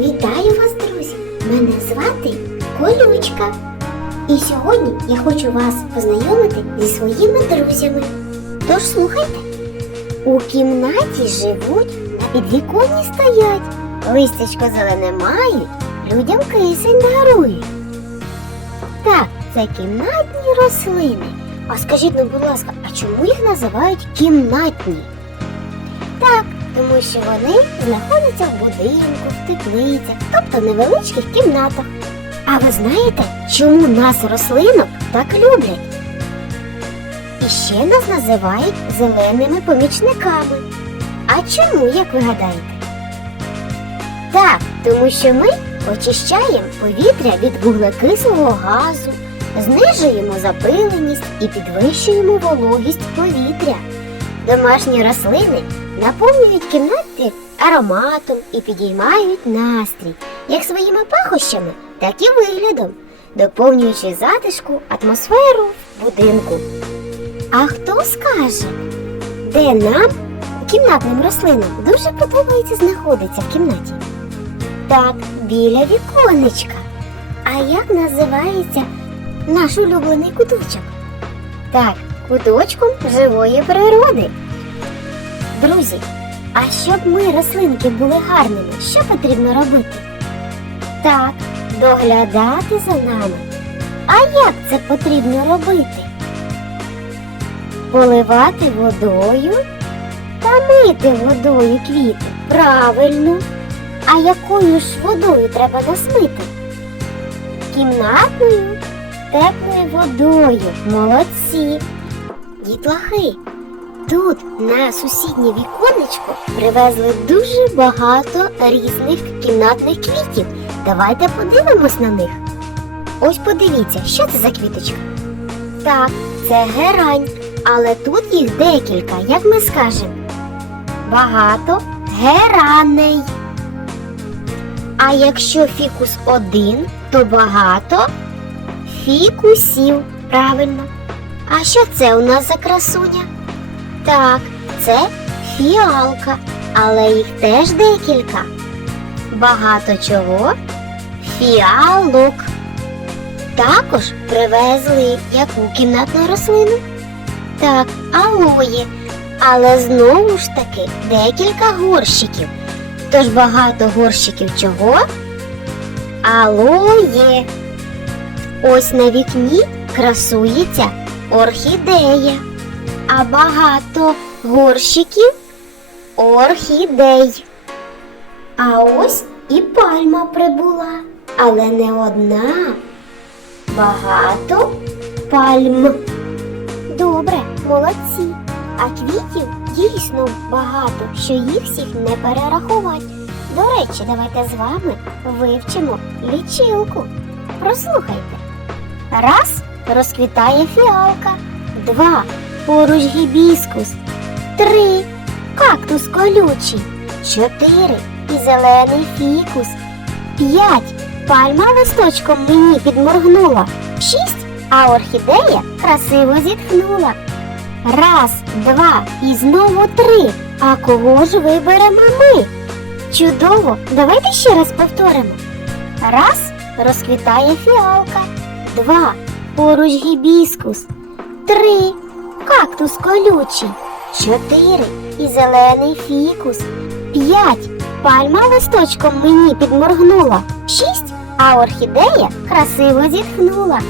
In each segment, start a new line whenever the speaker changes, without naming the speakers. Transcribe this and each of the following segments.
Вітаю вас, друзі! Мене звати Колючка. І сьогодні я хочу вас познайомити зі своїми друзями. Тож слухайте, у кімнаті живуть, на підвіконні стоять, листячко зелене мають, людям кисень дарують. Так, це кімнатні рослини. А скажіть, ну, будь ласка, а чому їх називають кімнатні? Тому що вони знаходяться в будинку, в теплицях, тобто невеличких кімнатах. А ви знаєте, чому нас рослинок так люблять? І ще нас називають зеленими помічниками. А чому, як ви гадаєте? Так, тому що ми очищаємо повітря від вуглекислого газу, знижуємо запиленість і підвищуємо вологість повітря. Домашні рослини наповнюють кімнати ароматом і підіймають настрій, як своїми пахощами, так і виглядом, доповнюючи затишку атмосферу будинку. А хто скаже, де нам, кімнатним рослинам, дуже подобається знаходитися в кімнаті? Так, біля віконечка. А як називається наш улюблений куточок? Так, куточком живої природи. Друзі, а щоб ми, рослинки, були гарними, що потрібно робити? Так, доглядати за нами. А як це потрібно робити? Поливати водою та мити водою квіти. Правильно. А якою ж водою треба нас мити? Кімнатною, теплою водою. Молодці. Дітлахи, Тут на сусіднє віконечко привезли дуже багато різних кімнатних квітів. Давайте подивимось на них. Ось подивіться, що це за квіточка? Так, це герань, але тут їх декілька, як ми скажемо. Багато гераней. А якщо фікус один, то багато фікусів. Правильно. А що це у нас за красуня? Так, це фіалка, але їх теж декілька. Багато чого фіалок. Також привезли яку кімнатну рослину? Так, алої. Але знову ж таки декілька горщиків. Тож багато горщиків чого? Алоє. Ось на вікні красується орхідея а багато горщиків орхідей. А ось і пальма прибула, але не одна. Багато пальм. Добре, молодці. А квітів дійсно багато, що їх всіх не перерахувати. До речі, давайте з вами вивчимо лічилку. Прослухайте. Раз розквітає фіалка. Два поруч гібіскус. Три кактус колючий. Чотири і зелений фікус. П'ять пальма листочком мені підморгнула. Шість, а орхідея красиво зітхнула. Раз, два і знову три. А кого ж виберемо ми? Чудово! Давайте ще раз повторимо. Раз розквітає фіалка. Два поруч гібіскус. Три кактус колючий. Чотири і зелений фікус. П'ять пальма листочком мені підморгнула. Шість, а орхідея красиво зітхнула.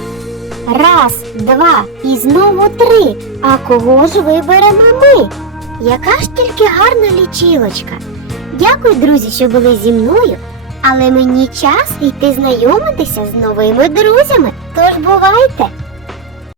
Раз, два і знову три. А кого ж виберемо ми? Яка ж тільки гарна лічилочка. Дякую, друзі, що були зі мною. Але мені час йти знайомитися з новими друзями. Тож бувайте!